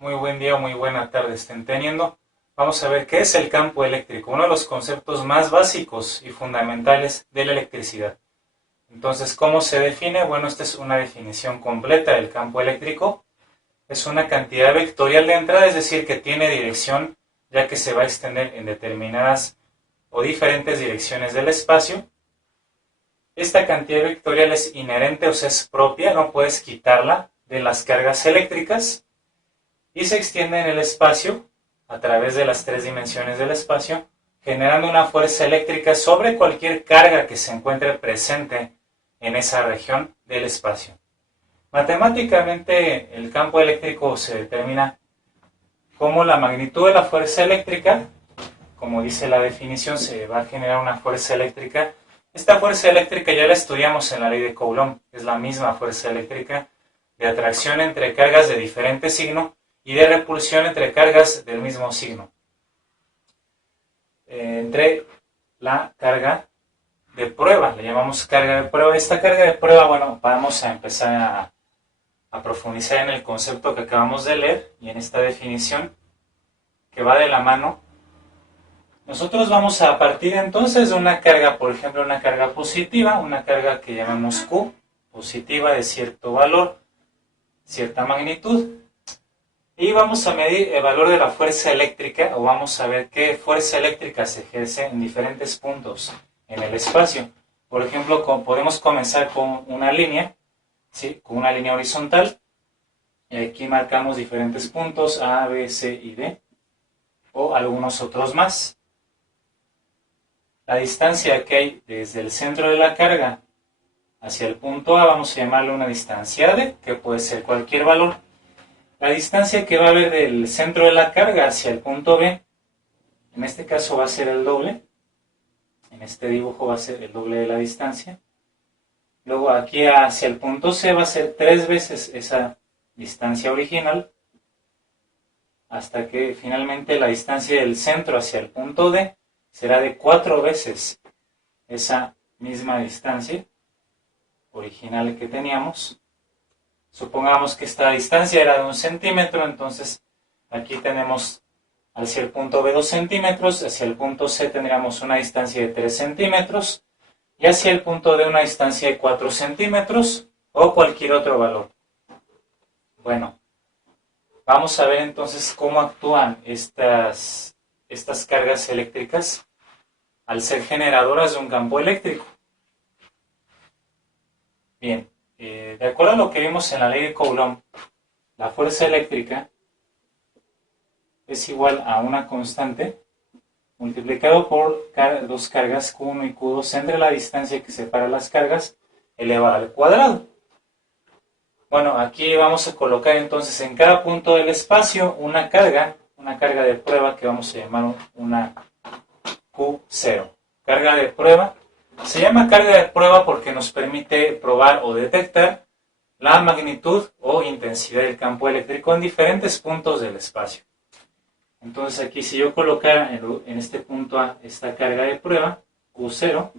Muy buen día o muy buena tarde estén teniendo. Vamos a ver qué es el campo eléctrico, uno de los conceptos más básicos y fundamentales de la electricidad. Entonces, ¿cómo se define? Bueno, esta es una definición completa del campo eléctrico. Es una cantidad vectorial de entrada, es decir, que tiene dirección, ya que se va a extender en determinadas o diferentes direcciones del espacio. Esta cantidad vectorial es inherente, o sea, es propia, no puedes quitarla de las cargas eléctricas y se extiende en el espacio a través de las tres dimensiones del espacio, generando una fuerza eléctrica sobre cualquier carga que se encuentre presente en esa región del espacio. Matemáticamente, el campo eléctrico se determina como la magnitud de la fuerza eléctrica. Como dice la definición, se va a generar una fuerza eléctrica. Esta fuerza eléctrica ya la estudiamos en la ley de Coulomb, es la misma fuerza eléctrica de atracción entre cargas de diferente signo y de repulsión entre cargas del mismo signo. Entre la carga de prueba, le llamamos carga de prueba. Esta carga de prueba, bueno, vamos a empezar a profundizar en el concepto que acabamos de leer y en esta definición que va de la mano. Nosotros vamos a partir entonces de una carga, por ejemplo, una carga positiva, una carga que llamamos Q, positiva de cierto valor, cierta magnitud, y vamos a medir el valor de la fuerza eléctrica, o vamos a ver qué fuerza eléctrica se ejerce en diferentes puntos en el espacio. Por ejemplo, podemos comenzar con una línea, ¿sí? Con una línea horizontal, y aquí marcamos diferentes puntos A, B, C y D, o algunos otros más. La distancia que hay desde el centro de la carga hacia el punto A, vamos a llamarle una distancia D, que puede ser cualquier valor. La distancia que va a haber del centro de la carga hacia el punto B, en este caso va a ser el doble. En este dibujo va a ser el doble de la distancia. Luego aquí hacia el punto C va a ser 3 veces esa distancia original, hasta que finalmente la distancia del centro hacia el punto D será de 4 veces esa misma distancia original que teníamos. Supongamos que esta distancia era de 1 centímetro, entonces aquí tenemos hacia el punto B 2 centímetros, hacia el punto C tendríamos una distancia de 3 centímetros y hacia el punto D una distancia de 4 centímetros o cualquier otro valor. Bueno, vamos a ver entonces cómo actúan estas cargas eléctricas al ser generadoras de un campo eléctrico. Bien, de acuerdo a lo que vimos en la ley de Coulomb, la fuerza eléctrica es igual a una constante multiplicado por dos cargas Q1 y Q2 entre la distancia que separa las cargas elevada al cuadrado. Bueno, aquí vamos a colocar entonces en cada punto del espacio una carga de prueba que vamos a llamar una Q0. Carga de prueba. Se llama carga de prueba porque nos permite probar o detectar la magnitud o intensidad del campo eléctrico en diferentes puntos del espacio. Entonces aquí si yo colocara en este punto A esta carga de prueba, Q0,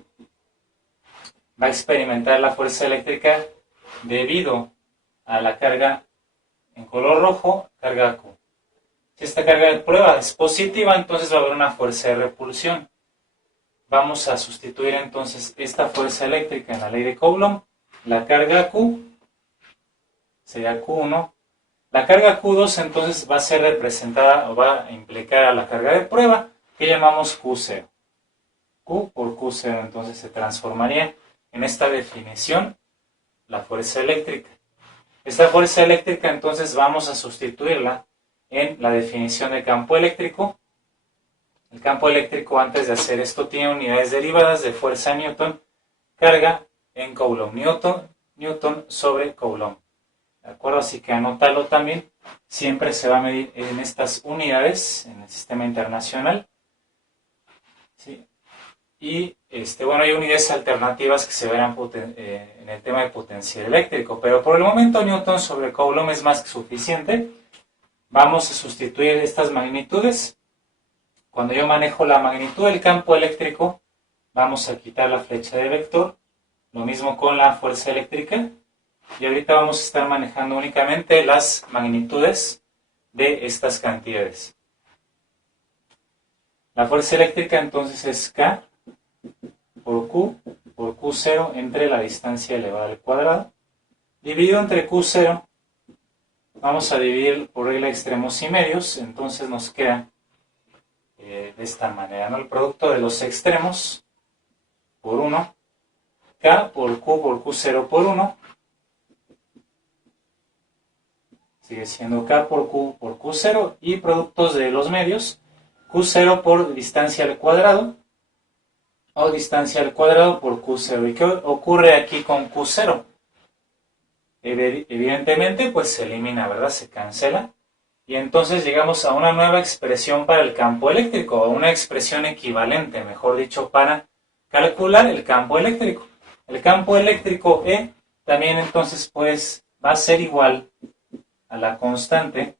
va a experimentar la fuerza eléctrica debido a la carga en color rojo, carga Q. Si esta carga de prueba es positiva, entonces va a haber una fuerza de repulsión. Vamos a sustituir entonces esta fuerza eléctrica en la ley de Coulomb. La carga Q sería Q1. La carga Q2 entonces va a ser representada o va a implicar a la carga de prueba que llamamos Q0. Q por Q0 entonces se transformaría en esta definición la fuerza eléctrica. Esta fuerza eléctrica entonces vamos a sustituirla en la definición de campo eléctrico. El campo eléctrico, antes de hacer esto, tiene unidades derivadas de fuerza Newton, carga en Coulomb. Newton sobre Coulomb. ¿De acuerdo? Así que anótalo también. Siempre se va a medir en estas unidades en el sistema internacional. ¿Sí? Y bueno, hay unidades alternativas que se verán en el tema de potencial eléctrico, pero por el momento Newton sobre Coulomb es más que suficiente. Vamos a sustituir estas magnitudes. Cuando yo manejo la magnitud del campo eléctrico, vamos a quitar la flecha de vector. Lo mismo con la fuerza eléctrica. Y ahorita vamos a estar manejando únicamente las magnitudes de estas cantidades. La fuerza eléctrica entonces es K por Q0 entre la distancia elevada al cuadrado, dividido entre Q0, vamos a dividir por regla de extremos y medios, entonces nos queda de esta manera, ¿no? El producto de los extremos por 1, K por Q0 por 1, sigue siendo K por Q0, y productos de los medios, Q0 por distancia al cuadrado, o distancia al cuadrado por Q0. ¿Y qué ocurre aquí con Q0? Evidentemente, pues se elimina, ¿verdad? Se cancela. Y entonces llegamos a una nueva expresión para el campo eléctrico, o una expresión equivalente, mejor dicho, para calcular el campo eléctrico. El campo eléctrico E también entonces pues va a ser igual a la constante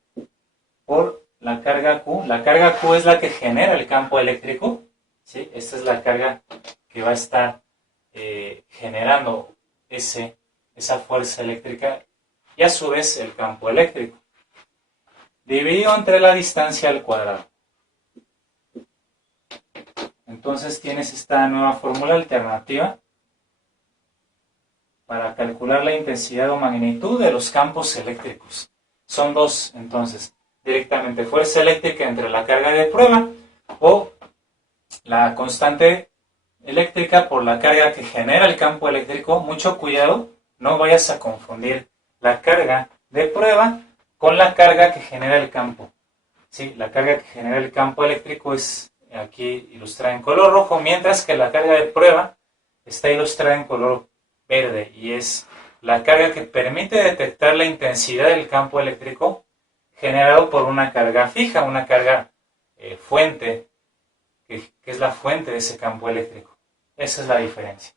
por la carga Q. La carga Q es la que genera el campo eléctrico, ¿sí? Esta es la carga que va a estar generando esa fuerza eléctrica y a su vez el campo eléctrico, dividido entre la distancia al cuadrado. Entonces tienes esta nueva fórmula alternativa para calcular la intensidad o magnitud de los campos eléctricos. Son dos, entonces, directamente fuerza eléctrica entre la carga de prueba o la constante eléctrica por la carga que genera el campo eléctrico. Mucho cuidado, no vayas a confundir la carga de prueba con la carga que genera el campo. Sí, la carga que genera el campo eléctrico es aquí ilustrada en color rojo, mientras que la carga de prueba está ilustrada en color verde y es la carga que permite detectar la intensidad del campo eléctrico generado por una carga fija, una carga fuente, que es la fuente de ese campo eléctrico. Esa es la diferencia.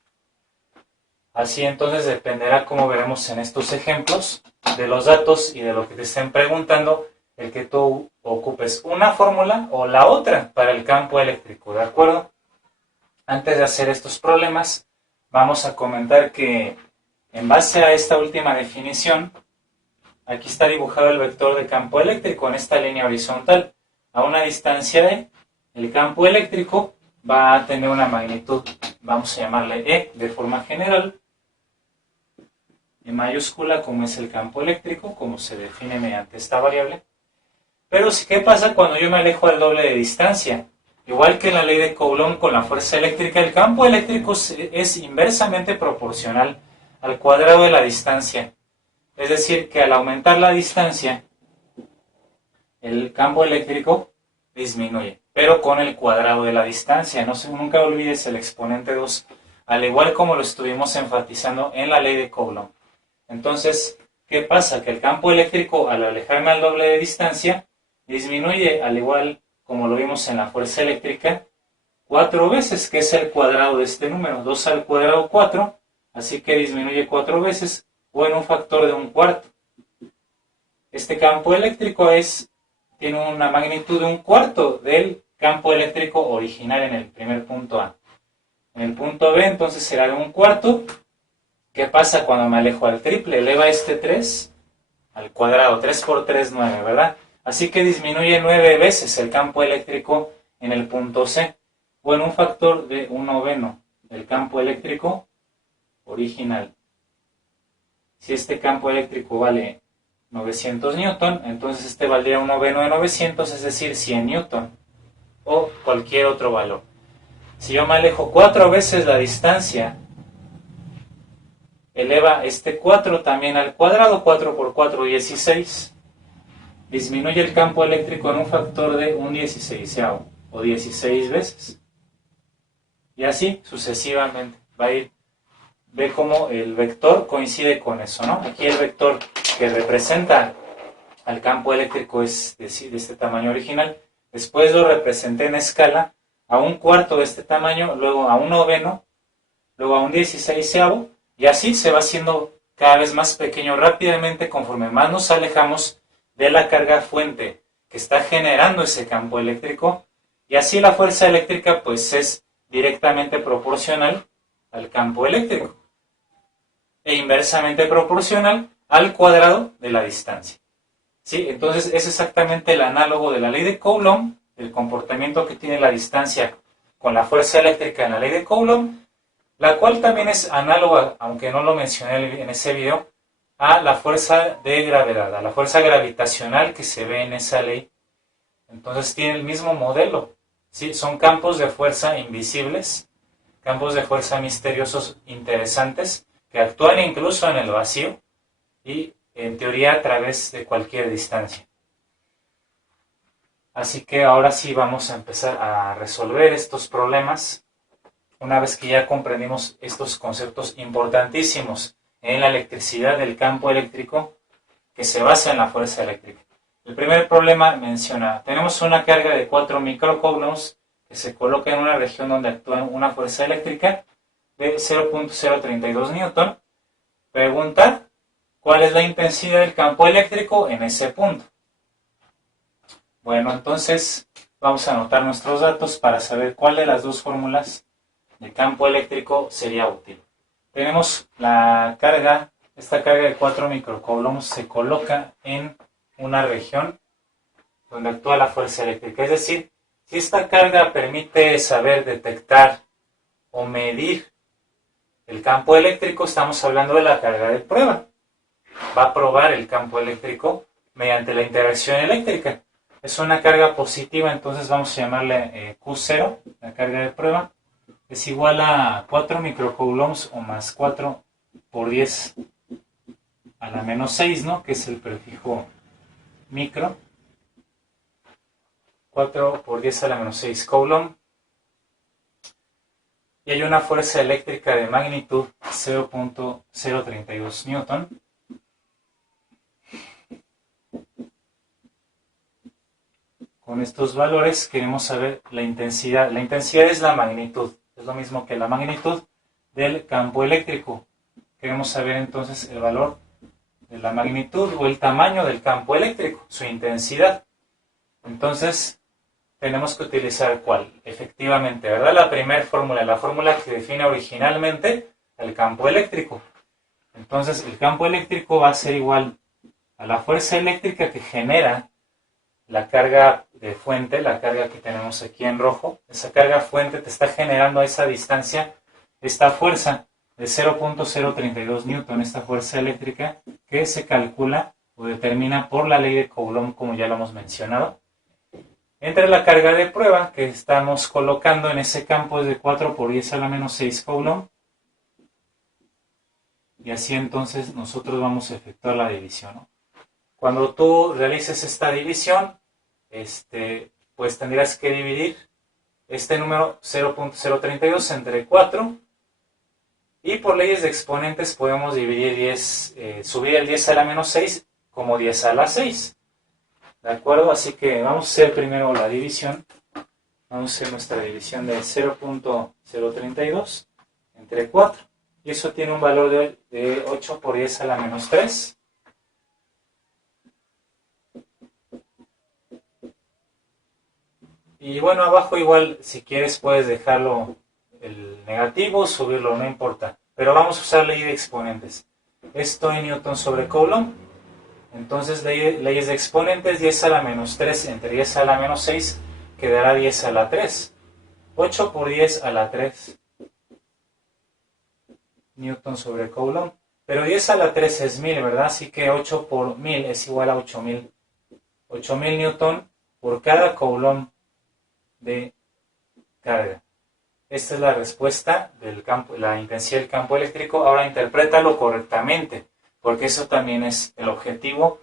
Así entonces dependerá, como veremos en estos ejemplos, de los datos y de lo que te estén preguntando, el que tú ocupes una fórmula o la otra para el campo eléctrico, ¿de acuerdo? Antes de hacer estos problemas, vamos a comentar que en base a esta última definición, aquí está dibujado el vector de campo eléctrico en esta línea horizontal. A una distancia de, el campo eléctrico va a tener una magnitud, vamos a llamarle E de forma general, E mayúscula, como es el campo eléctrico, como se define mediante esta variable. Pero, ¿qué pasa cuando yo me alejo al doble de distancia? Igual que en la ley de Coulomb con la fuerza eléctrica, el campo eléctrico es inversamente proporcional al cuadrado de la distancia. Es decir, que al aumentar la distancia, el campo eléctrico disminuye, pero con el cuadrado de la distancia. Nunca olvides el exponente 2, al igual como lo estuvimos enfatizando en la ley de Coulomb. Entonces, ¿qué pasa? Que el campo eléctrico, al alejarme al doble de distancia, disminuye, al igual como lo vimos en la fuerza eléctrica, 4 veces, que es el cuadrado de este número. 2 al cuadrado, 4, así que disminuye 4 veces, o en un factor de un cuarto. Este campo eléctrico tiene una magnitud de un cuarto del campo eléctrico original en el primer punto A. En el punto B, entonces, será de un cuarto. ¿Qué pasa cuando me alejo al triple? Eleva este 3 al cuadrado. 3 por 3, 9, ¿verdad? Así que disminuye 9 veces el campo eléctrico en el punto C, o en un factor de un noveno del campo eléctrico original. Si este campo eléctrico vale 900 newton, entonces este valdría un noveno de 900, es decir, 100 newton, o cualquier otro valor. Si yo me alejo 4 veces la distancia, eleva este 4 también al cuadrado. 4 por 4, 16. Disminuye el campo eléctrico en un factor de un 16avo, o 16 veces. Y así sucesivamente. Va a ir, ve cómo el vector coincide con eso, ¿no? Aquí el vector que representa al campo eléctrico es de este tamaño original. Después lo representé en escala a un cuarto de este tamaño, luego a un noveno, luego a un 16avo, y así se va haciendo cada vez más pequeño rápidamente conforme más nos alejamos de la carga fuente que está generando ese campo eléctrico, y así la fuerza eléctrica pues es directamente proporcional al campo eléctrico e inversamente proporcional al cuadrado de la distancia. Sí, entonces es exactamente el análogo de la ley de Coulomb, el comportamiento que tiene la distancia con la fuerza eléctrica en la ley de Coulomb, la cual también es análoga, aunque no lo mencioné en ese video, a la fuerza de gravedad, a la fuerza gravitacional que se ve en esa ley. Entonces tiene el mismo modelo, ¿sí? Son campos de fuerza invisibles, campos de fuerza misteriosos interesantes, que actúan incluso en el vacío y en teoría a través de cualquier distancia. Así que ahora sí vamos a empezar a resolver estos problemas una vez que ya comprendimos estos conceptos importantísimos en la electricidad del campo eléctrico que se basa en la fuerza eléctrica. El primer problema menciona, tenemos una carga de 4 microcoulombs que se coloca en una región donde actúa una fuerza eléctrica de 0.032 newton. Pregunta, ¿cuál es la intensidad del campo eléctrico en ese punto? Bueno, entonces vamos a anotar nuestros datos para saber cuál de las dos fórmulas de campo eléctrico sería útil. Tenemos la carga, esta carga de 4 microcoulombs se coloca en una región donde actúa la fuerza eléctrica. Es decir, si esta carga permite saber detectar o medir el campo eléctrico, estamos hablando de la carga de prueba. Va a probar el campo eléctrico mediante la interacción eléctrica. Es una carga positiva, entonces vamos a llamarle Q0, la carga de prueba. Es igual a 4 microcoulombs o más 4 por 10 a la menos 6, ¿no? Que es el prefijo micro. 4 por 10 a la menos 6 coulomb. Y hay una fuerza eléctrica de magnitud 0.032 newton. Con estos valores queremos saber la intensidad. La intensidad es la magnitud. Es lo mismo que la magnitud del campo eléctrico. Queremos saber entonces el valor de la magnitud o el tamaño del campo eléctrico, su intensidad. Entonces, tenemos que utilizar ¿cuál? Efectivamente, ¿verdad? La primera fórmula, la fórmula que define originalmente el campo eléctrico. Entonces, el campo eléctrico va a ser igual a la fuerza eléctrica que genera la carga de fuente, la carga que tenemos aquí en rojo. Esa carga fuente te está generando a esa distancia esta fuerza de 0.032 newton, esta fuerza eléctrica que se calcula o determina por la ley de Coulomb, como ya lo hemos mencionado. Entre la carga de prueba que estamos colocando en ese campo es de 4 por 10 a la menos 6 coulomb. Y así entonces nosotros vamos a efectuar la división, ¿no? Cuando tú realices esta división, pues tendrás que dividir este número 0.032 entre 4. Y por leyes de exponentes podemos dividir subir el 10 a la menos 6 como 10 a la 6. ¿De acuerdo? Así que vamos a hacer primero la división. Vamos a hacer nuestra división de 0.032 entre 4. Y eso tiene un valor de 8 por 10 a la menos 3. Y bueno, abajo igual, si quieres, puedes dejarlo el negativo, subirlo, no importa. Pero vamos a usar ley de exponentes. Esto en newton sobre coulomb. Entonces, leyes de exponentes, 10 a la menos 3 entre 10 a la menos 6 quedará 10 a la 3. 8 por 10 a la 3 newton sobre coulomb. Pero 10 a la 3 es 1000, ¿verdad? Así que 8 por 1000 es igual a 8000. 8000 newton por cada coulomb de carga. Esta es la respuesta del campo, la intensidad del campo eléctrico. Ahora interprétalo correctamente, porque eso también es el objetivo,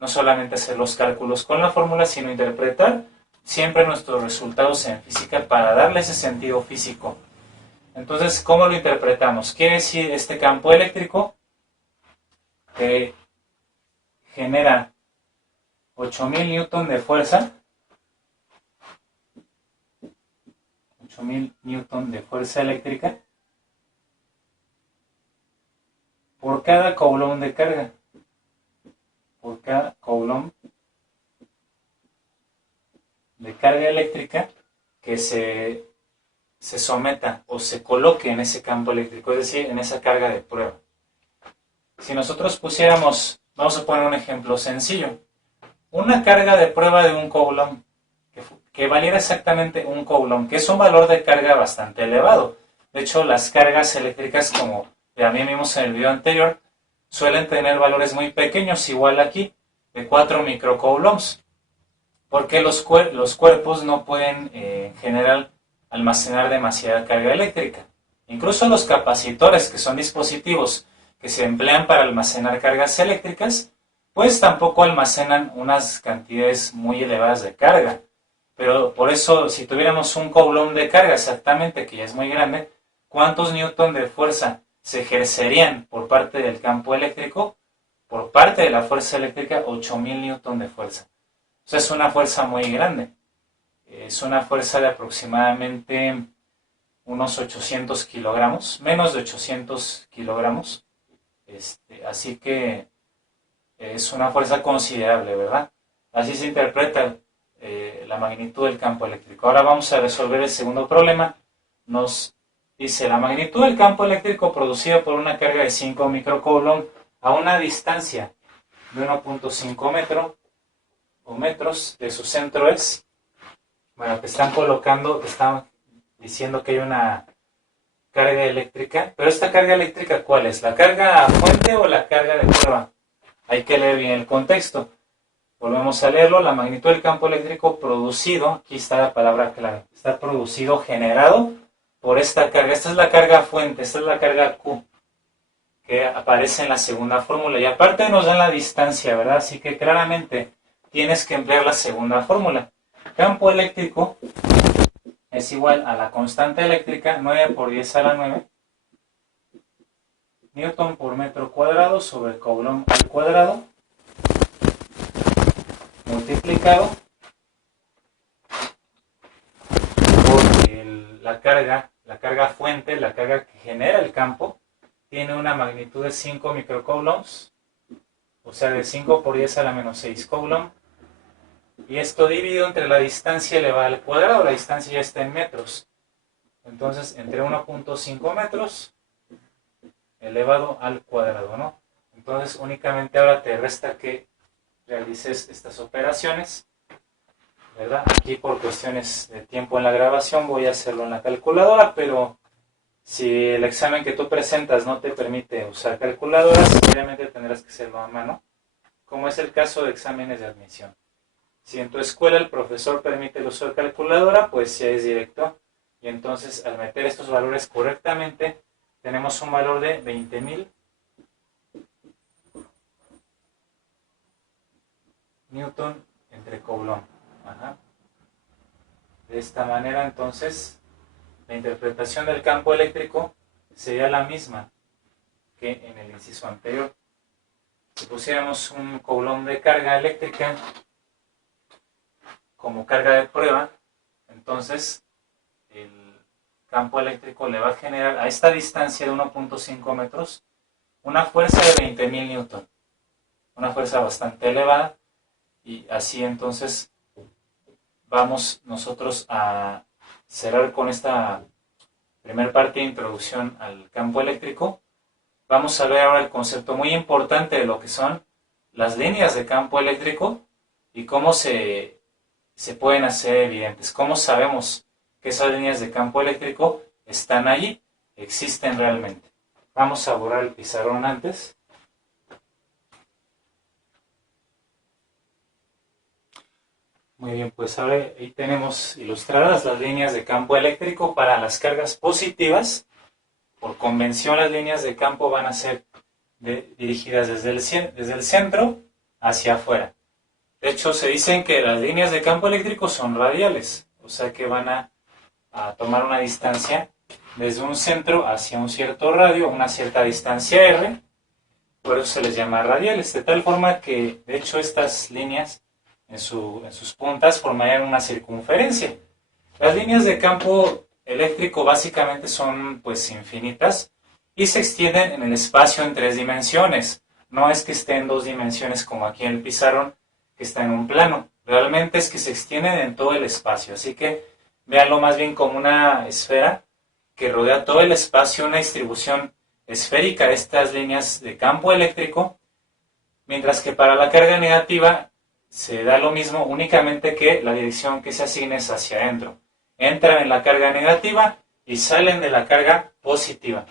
no solamente hacer los cálculos con la fórmula, sino interpretar siempre nuestros resultados en física para darle ese sentido físico. Entonces, ¿cómo lo interpretamos? Quiere decir este campo eléctrico que genera 8000 newton de fuerza, 8000 newton de fuerza eléctrica por cada coulomb de carga. Por cada coulomb de carga eléctrica que se someta o se coloque en ese campo eléctrico, es decir, en esa carga de prueba. Si nosotros pusiéramos, vamos a poner un ejemplo sencillo, una carga de prueba de un coulomb, que valiera exactamente un coulomb, que es un valor de carga bastante elevado. De hecho, las cargas eléctricas, como también vimos en el video anterior, suelen tener valores muy pequeños, igual aquí, de 4 microcoulombs, porque los cuerpos no pueden en general almacenar demasiada carga eléctrica. Incluso los capacitores, que son dispositivos que se emplean para almacenar cargas eléctricas, pues tampoco almacenan unas cantidades muy elevadas de carga. Pero por eso, si tuviéramos un coulomb de carga exactamente, que ya es muy grande, ¿cuántos newton de fuerza se ejercerían por parte del campo eléctrico? Por parte de la fuerza eléctrica, 8000 newton de fuerza. O sea, es una fuerza muy grande. Es una fuerza de aproximadamente unos 800 kilogramos, menos de 800 kilogramos. Así que es una fuerza considerable, ¿verdad? Así se interpreta la magnitud del campo eléctrico. Ahora vamos a resolver el segundo problema. Nos dice la magnitud del campo eléctrico producido por una carga de 5 microcoulomb a una distancia de 1.5 metros de su centro es, bueno, te están colocando, te están diciendo que hay una carga eléctrica, pero esta carga eléctrica, ¿cuál es? ¿La carga fuente o la carga de prueba? Hay que leer bien el contexto. Volvemos a leerlo. La magnitud del campo eléctrico producido, aquí está la palabra clave, está producido, generado por esta carga. Esta es la carga fuente, esta es la carga Q, que aparece en la segunda fórmula. Y aparte nos dan la distancia, ¿verdad? Así que claramente tienes que emplear la segunda fórmula. Campo eléctrico es igual a la constante eléctrica, 9 por 10 a la 9, newton por metro cuadrado sobre coulomb al cuadrado, multiplicado por la carga fuente, la carga que genera el campo, tiene una magnitud de 5 microcoulombs, o sea, de 5 por 10 a la menos 6 coulomb, y esto dividido entre la distancia elevada al cuadrado. La distancia ya está en metros, entonces entre 1.5 metros elevado al cuadrado, ¿no? Entonces únicamente ahora te resta que realices estas operaciones, ¿verdad? Aquí por cuestiones de tiempo en la grabación voy a hacerlo en la calculadora, pero si el examen que tú presentas no te permite usar calculadoras, obviamente tendrás que hacerlo a mano, como es el caso de exámenes de admisión. Si en tu escuela el profesor permite el uso de calculadora, pues ya es directo, y entonces al meter estos valores correctamente, tenemos un valor de 20.000 newton entre coulomb. Ajá. De esta manera, entonces, la interpretación del campo eléctrico sería la misma que en el inciso anterior. Si pusiéramos un coulomb de carga eléctrica como carga de prueba, entonces el campo eléctrico le va a generar a esta distancia de 1.5 metros una fuerza de 20.000 newton, una fuerza bastante elevada, y así entonces vamos nosotros a cerrar con esta primera parte de introducción al campo eléctrico. Vamos a ver ahora el concepto muy importante de lo que son las líneas de campo eléctrico y cómo se pueden hacer evidentes. ¿Cómo sabemos que esas líneas de campo eléctrico están allí, existen realmente? Vamos a borrar el pizarrón antes. Muy bien, pues ahora ahí tenemos ilustradas las líneas de campo eléctrico para las cargas positivas. Por convención, las líneas de campo van a ser dirigidas desde el centro hacia afuera. De hecho, se dicen que las líneas de campo eléctrico son radiales, o sea que van a tomar una distancia desde un centro hacia un cierto radio, una cierta distancia r, por eso se les llama radiales, de tal forma que, de hecho, estas líneas en sus puntas formarían una circunferencia. Las líneas de campo eléctrico básicamente son pues infinitas y se extienden en el espacio en 3 dimensiones. No es que esté en 2 dimensiones como aquí en el pizarrón, que está en un plano. Realmente es que se extienden en todo el espacio. Así que véanlo más bien como una esfera que rodea todo el espacio, una distribución esférica de estas líneas de campo eléctrico, mientras que para la carga negativa se da lo mismo, únicamente que la dirección que se asigne es hacia adentro. Entran en la carga negativa y salen de la carga positiva.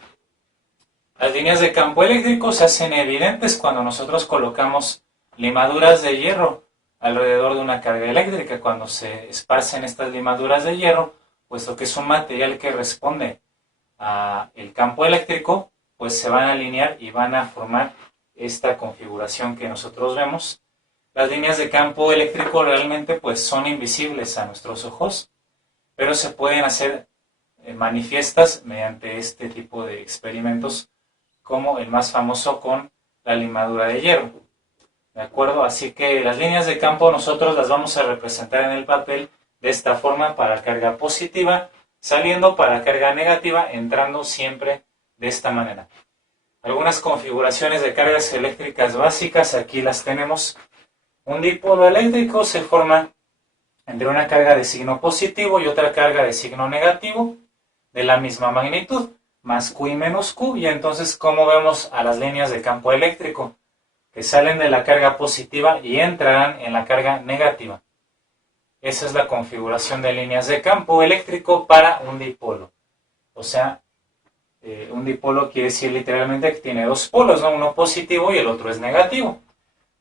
Las líneas de campo eléctrico se hacen evidentes cuando nosotros colocamos limaduras de hierro alrededor de una carga eléctrica. Cuando se esparcen estas limaduras de hierro, puesto que es un material que responde al campo eléctrico, pues se van a alinear y van a formar esta configuración que nosotros vemos. Las líneas de campo eléctrico realmente pues son invisibles a nuestros ojos, pero se pueden hacer manifiestas mediante este tipo de experimentos, como el más famoso con la limadura de hierro. ¿De acuerdo? Así que las líneas de campo nosotros las vamos a representar en el papel de esta forma para carga positiva, saliendo para carga negativa, entrando siempre de esta manera. Algunas configuraciones de cargas eléctricas básicas, aquí las tenemos. Un dipolo eléctrico se forma entre una carga de signo positivo y otra carga de signo negativo de la misma magnitud, más Q y menos Q, y entonces ¿cómo vemos a las líneas de campo eléctrico? Que salen de la carga positiva y entrarán en la carga negativa. Esa es la configuración de líneas de campo eléctrico para un dipolo. O sea, un dipolo quiere decir literalmente que tiene dos polos, ¿no? Uno positivo y el otro es negativo.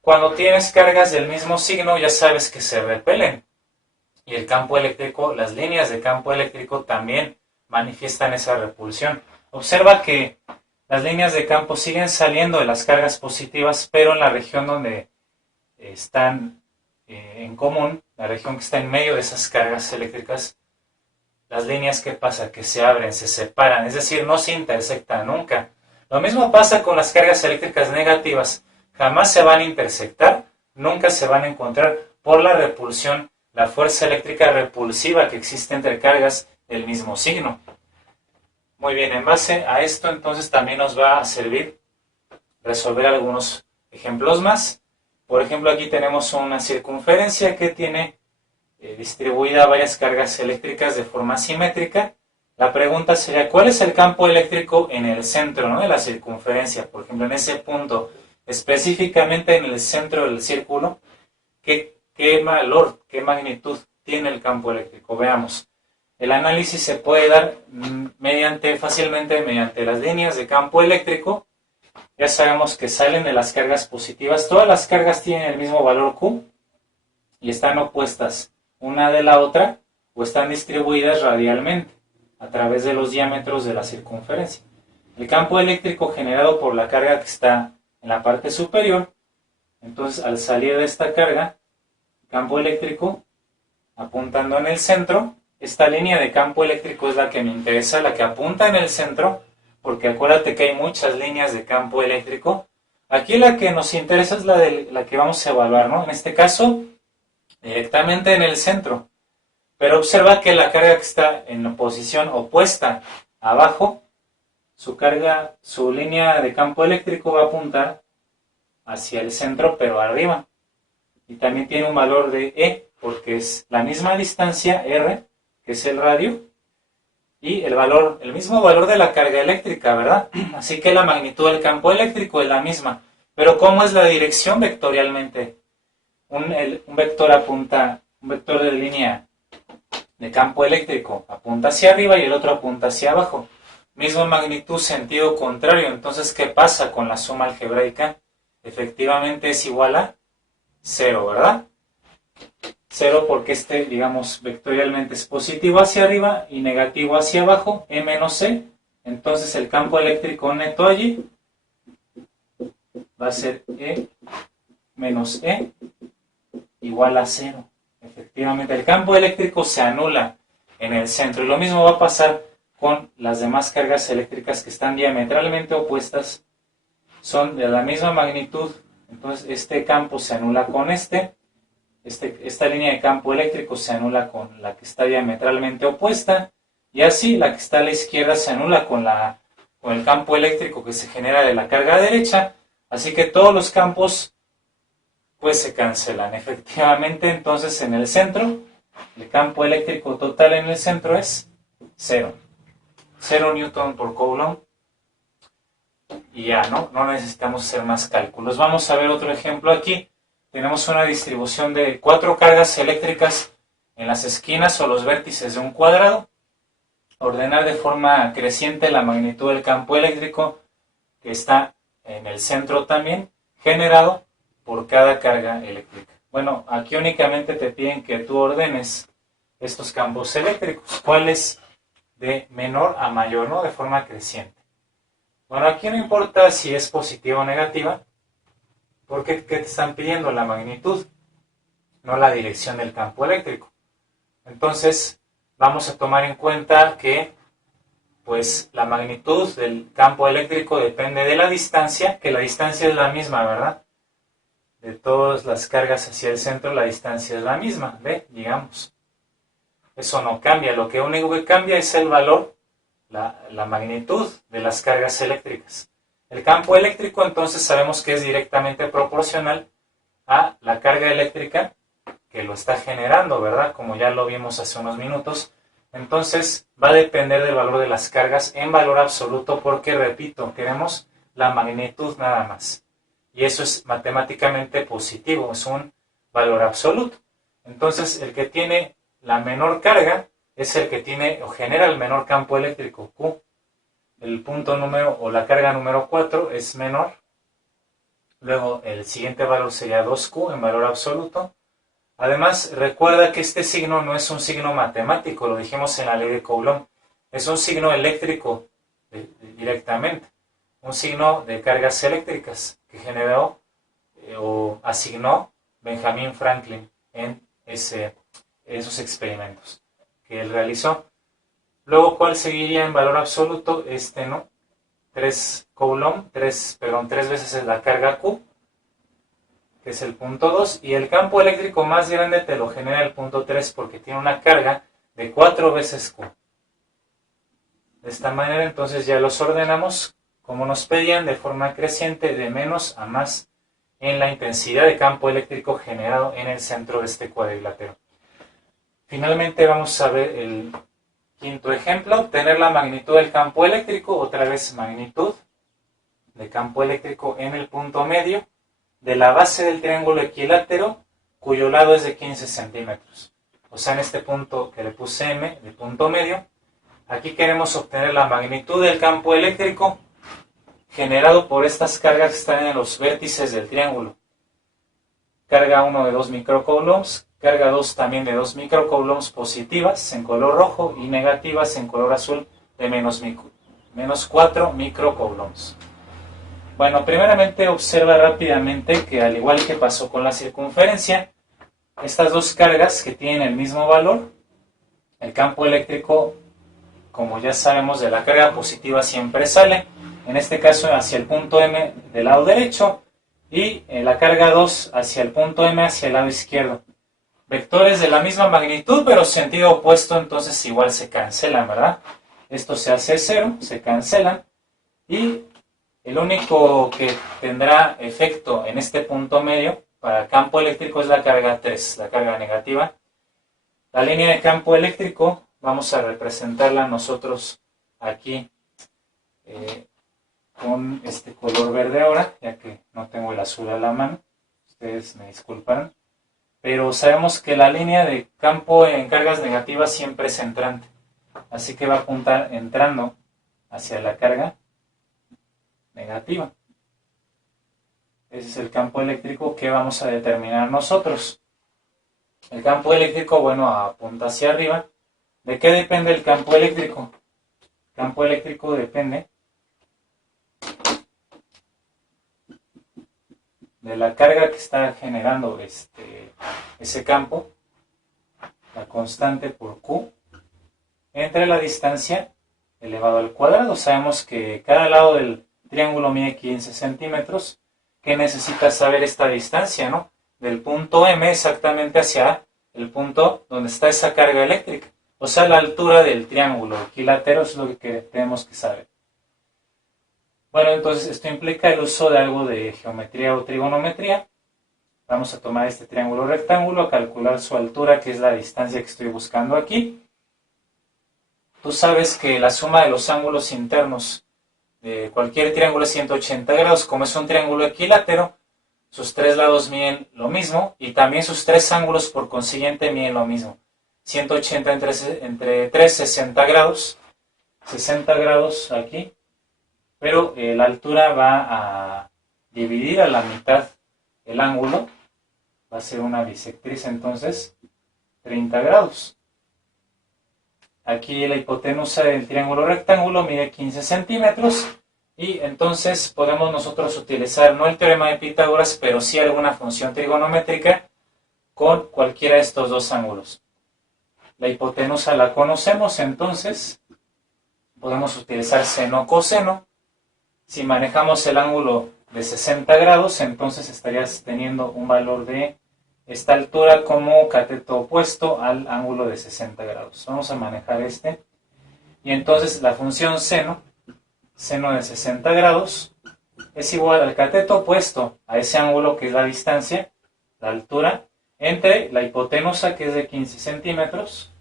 Cuando tienes cargas del mismo signo, ya sabes que se repelen. Y el campo eléctrico, las líneas de campo eléctrico también manifiestan esa repulsión. Observa que las líneas de campo siguen saliendo de las cargas positivas, pero en la región donde están en común, la región que está en medio de esas cargas eléctricas, las líneas, ¿qué pasa? Que se abren, se separan, es decir, no se intersectan nunca. Lo mismo pasa con las cargas eléctricas negativas. Jamás se van a intersectar, nunca se van a encontrar por la repulsión, la fuerza eléctrica repulsiva que existe entre cargas del mismo signo. Muy bien, en base a esto entonces también nos va a servir resolver algunos ejemplos más. Por ejemplo, aquí tenemos una circunferencia que tiene distribuida varias cargas eléctricas de forma simétrica. La pregunta sería, ¿cuál es el campo eléctrico en el centro, ¿no?, de la circunferencia? Por ejemplo, en ese punto, específicamente en el centro del círculo, ¿qué valor, qué magnitud tiene el campo eléctrico? Veamos. El análisis se puede dar fácilmente mediante las líneas de campo eléctrico. Ya sabemos que salen de las cargas positivas. Todas las cargas tienen el mismo valor Q y están opuestas una de la otra o están distribuidas radialmente a través de los diámetros de la circunferencia. El campo eléctrico generado por la carga que está en la parte superior, entonces al salir de esta carga, campo eléctrico apuntando en el centro, esta línea de campo eléctrico es la que me interesa, la que apunta en el centro, porque acuérdate que hay muchas líneas de campo eléctrico. Aquí la que nos interesa es la que vamos a evaluar, ¿no? En este caso, directamente en el centro. Pero observa que la carga que está en la posición opuesta abajo, su línea de campo eléctrico va a apuntar hacia el centro, pero arriba. Y también tiene un valor de E, porque es la misma distancia, R, que es el radio, y el mismo valor de la carga eléctrica, ¿verdad? Así que la magnitud del campo eléctrico es la misma. Pero ¿cómo es la dirección vectorialmente? Un vector de línea de campo eléctrico apunta hacia arriba y el otro apunta hacia abajo. Misma magnitud, sentido contrario. Entonces, ¿qué pasa con la suma algebraica? Efectivamente es igual a 0, ¿verdad? 0 porque digamos, vectorialmente es positivo hacia arriba y negativo hacia abajo, E menos E. Entonces el campo eléctrico neto allí va a ser E menos E igual a 0. Efectivamente, el campo eléctrico se anula en el centro. Y lo mismo va a pasar con las demás cargas eléctricas que están diametralmente opuestas. Son de la misma magnitud. Entonces este campo se anula con esta línea de campo eléctrico se anula con la que está diametralmente opuesta, y así la que está a la izquierda se anula con el campo eléctrico que se genera de la carga derecha, así que todos los campos pues se cancelan. Efectivamente, entonces en el centro, el campo eléctrico total en el centro es 0. 0 newton por coulomb. Y ya, no necesitamos hacer más cálculos. Vamos a ver otro ejemplo aquí. tenemos una distribución de 4 cargas eléctricas en las esquinas o los vértices de un cuadrado, ordenar de forma creciente la magnitud del campo eléctrico que está en el centro también, generado por cada carga eléctrica. Bueno, aquí únicamente te piden que tú ordenes estos campos eléctricos, cuáles de menor a mayor, ¿no? De forma creciente. Bueno, aquí no importa si es positiva o negativa, porque ¿qué te están pidiendo? La magnitud, no la dirección del campo eléctrico. Entonces, vamos a tomar en cuenta que pues la magnitud del campo eléctrico depende de la distancia, que la distancia es la misma, ¿verdad? De todas las cargas hacia el centro, la distancia es la misma, ¿ve? Digamos. Eso no cambia, lo que único que cambia es el valor, la magnitud de las cargas eléctricas. El campo eléctrico entonces sabemos que es directamente proporcional a la carga eléctrica que lo está generando, ¿verdad? Como ya lo vimos hace unos minutos. Entonces va a depender del valor de las cargas en valor absoluto porque, repito, queremos la magnitud nada más. Y eso es matemáticamente positivo, es un valor absoluto. Entonces el que tiene la menor carga es el que tiene o genera el menor campo eléctrico, Q. El punto número o la carga número 4 es menor. Luego el siguiente valor sería 2Q en valor absoluto. Además, recuerda que este signo no es un signo matemático, lo dijimos en la ley de Coulomb. Es un signo eléctrico directamente. Un signo de cargas eléctricas que generó o asignó Benjamin Franklin en esos experimentos que él realizó. Luego, ¿cuál seguiría en valor absoluto? ¿No? 3 Coulomb, 3 veces es la carga Q, que es el punto 2, y el campo eléctrico más grande te lo genera el punto 3 porque tiene una carga de 4 veces Q. De esta manera, entonces ya los ordenamos como nos pedían, de forma creciente, de menos a más, en la intensidad de campo eléctrico generado en el centro de este cuadrilátero. Finalmente vamos a ver el quinto ejemplo, obtener la magnitud del campo eléctrico, otra vez magnitud de campo eléctrico en el punto medio de la base del triángulo equilátero cuyo lado es de 15 centímetros. O sea, en este punto que le puse M, de punto medio, aquí queremos obtener la magnitud del campo eléctrico generado por estas cargas que están en los vértices del triángulo. Carga 1 de 2 microcoulombs, carga 2 también de 2 microcoulombs positivas en color rojo y negativas en color azul de menos 4 microcoulombs. Bueno, primeramente observa rápidamente que al igual que pasó con la circunferencia, estas dos cargas que tienen el mismo valor, el campo eléctrico, como ya sabemos, de la carga positiva siempre sale, en este caso hacia el punto M del lado derecho y la carga 2 hacia el punto M hacia el lado izquierdo. Vectores de la misma magnitud pero sentido opuesto, entonces igual se cancelan, ¿verdad? Esto se hace 0, se cancelan y el único que tendrá efecto en este punto medio para campo eléctrico es la carga 3, la carga negativa. La línea de campo eléctrico vamos a representarla nosotros aquí con este color verde ahora, ya que no tengo el azul a la mano, ustedes me disculparán, pero sabemos que la línea de campo en cargas negativas siempre es entrante, así que va a apuntar entrando hacia la carga negativa. Ese es el campo eléctrico que vamos a determinar nosotros. El campo eléctrico, bueno, apunta hacia arriba. ¿De qué depende el campo eléctrico? El campo eléctrico depende de la carga que está generando ese campo, la constante por Q, entre la distancia elevado al cuadrado. Sabemos que cada lado del triángulo mide 15 centímetros, que necesita saber esta distancia, ¿no? Del punto M exactamente hacia el punto donde está esa carga eléctrica. O sea, la altura del triángulo equilátero es lo que tenemos que saber. Bueno, entonces esto implica el uso de algo de geometría o trigonometría. Vamos a tomar este triángulo rectángulo, calcular su altura, que es la distancia que estoy buscando aquí. Tú sabes que la suma de los ángulos internos de cualquier triángulo es 180 grados. Como es un triángulo equilátero, sus tres lados miden lo mismo y también sus tres ángulos por consiguiente miden lo mismo. 180 entre 3, 60 grados. 60 grados aquí, pero la altura va a dividir a la mitad el ángulo, va a ser una bisectriz entonces, 30 grados. Aquí la hipotenusa del triángulo rectángulo mide 15 centímetros y entonces podemos nosotros utilizar no el teorema de Pitágoras, pero sí alguna función trigonométrica con cualquiera de estos dos ángulos. La hipotenusa la conocemos, entonces podemos utilizar seno coseno. Si manejamos el ángulo de 60 grados, entonces estarías teniendo un valor de esta altura como cateto opuesto al ángulo de 60 grados. Vamos a manejar este. Y entonces la función seno de 60 grados, es igual al cateto opuesto a ese ángulo que es la distancia, la altura, entre la hipotenusa que es de 15 centímetros.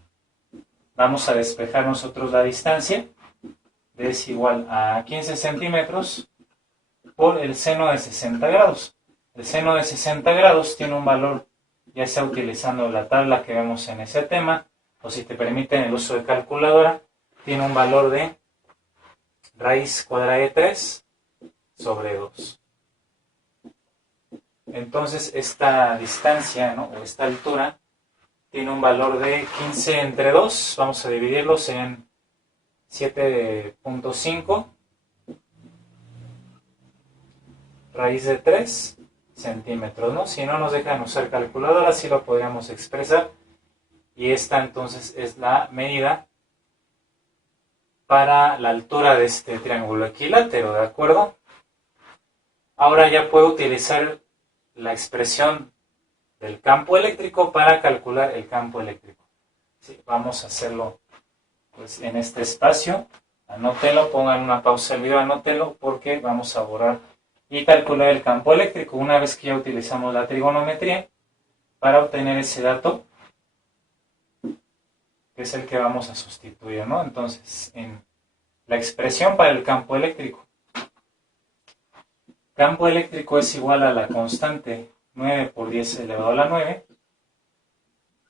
Vamos a despejar nosotros la distancia. Es igual a 15 centímetros por el seno de 60 grados. El seno de 60 grados tiene un valor, ya sea utilizando la tabla que vemos en ese tema, o si te permiten el uso de calculadora, tiene un valor de raíz cuadrada de 3 sobre 2. Entonces esta distancia, ¿no?, o esta altura tiene un valor de 15 entre 2, vamos a dividirlos en 7.5 raíz de 3 centímetros, ¿no? Si no nos dejan usar calculadora, así lo podríamos expresar. Y esta entonces es la medida para la altura de este triángulo equilátero, ¿de acuerdo? Ahora ya puedo utilizar la expresión del campo eléctrico para calcular el campo eléctrico. Sí, vamos a hacerlo pues en este espacio. Anótenlo, pongan una pausa al video, anótenlo porque vamos a borrar y calcular el campo eléctrico una vez que ya utilizamos la trigonometría para obtener ese dato que es el que vamos a sustituir, ¿no? Entonces, en la expresión para el campo eléctrico. Campo eléctrico es igual a la constante 9 por 10 elevado a la 9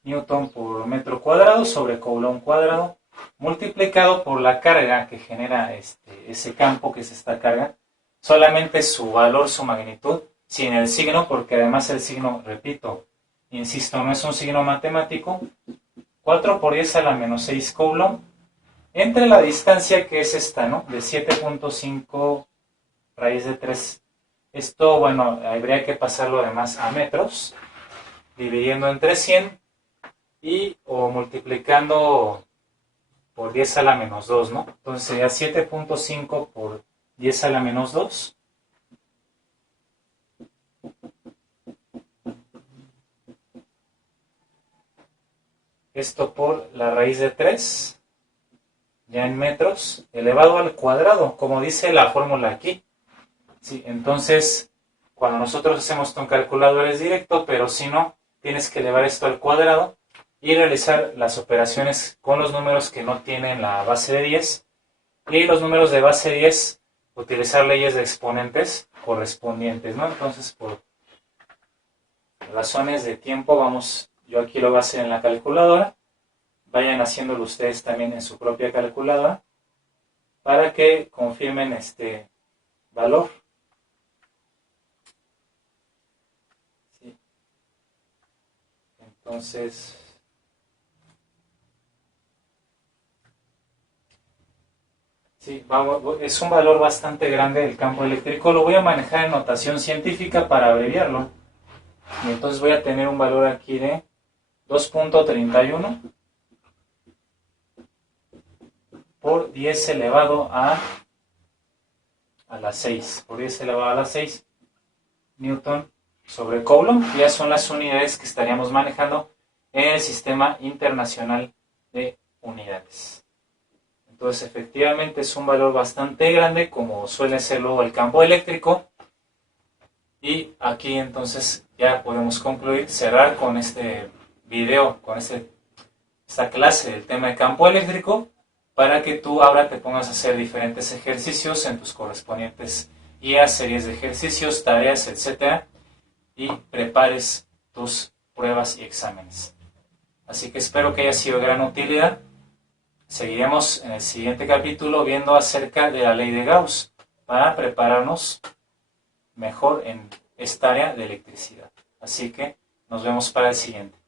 Newton por metro cuadrado sobre Coulomb cuadrado multiplicado por la carga que genera ese campo, que es esta carga, solamente su valor, su magnitud, sin el signo, porque además el signo, repito, insisto, no es un signo matemático, 4 por 10 a la menos 6 Coulomb, entre la distancia que es esta, ¿no?, de 7.5 raíz de 3. Esto, bueno, habría que pasarlo además a metros, dividiendo entre 100 y o multiplicando por 10 a la menos 2, ¿no? Entonces sería 7.5 por 10 a la menos 2. Esto por la raíz de 3, ya en metros, elevado al cuadrado, como dice la fórmula aquí. Sí, entonces, cuando nosotros hacemos esto en calculadora es directo, pero si no, tienes que elevar esto al cuadrado y realizar las operaciones con los números que no tienen la base de 10. Y los números de base 10, utilizar leyes de exponentes correspondientes, ¿no? Entonces, por razones de tiempo, yo aquí lo voy a hacer en la calculadora. Vayan haciéndolo ustedes también en su propia calculadora para que confirmen este valor. ¿Sí? Entonces, sí, es un valor bastante grande el campo eléctrico. Lo voy a manejar en notación científica para abreviarlo. Y entonces voy a tener un valor aquí de 2.31 por 10 elevado a la 6. Por 10 elevado a la 6 Newton sobre Coulomb. Ya son las unidades que estaríamos manejando en el Sistema Internacional de Unidades. Entonces, efectivamente es un valor bastante grande, como suele ser luego el campo eléctrico. Y aquí entonces ya podemos concluir, cerrar con este video, con esta clase del tema de campo eléctrico, para que tú ahora te pongas a hacer diferentes ejercicios en tus correspondientes guías, series de ejercicios, tareas, etcétera, y prepares tus pruebas y exámenes. Así que espero que haya sido de gran utilidad. Seguiremos en el siguiente capítulo viendo acerca de la ley de Gauss para prepararnos mejor en esta área de electricidad. Así que nos vemos para el siguiente.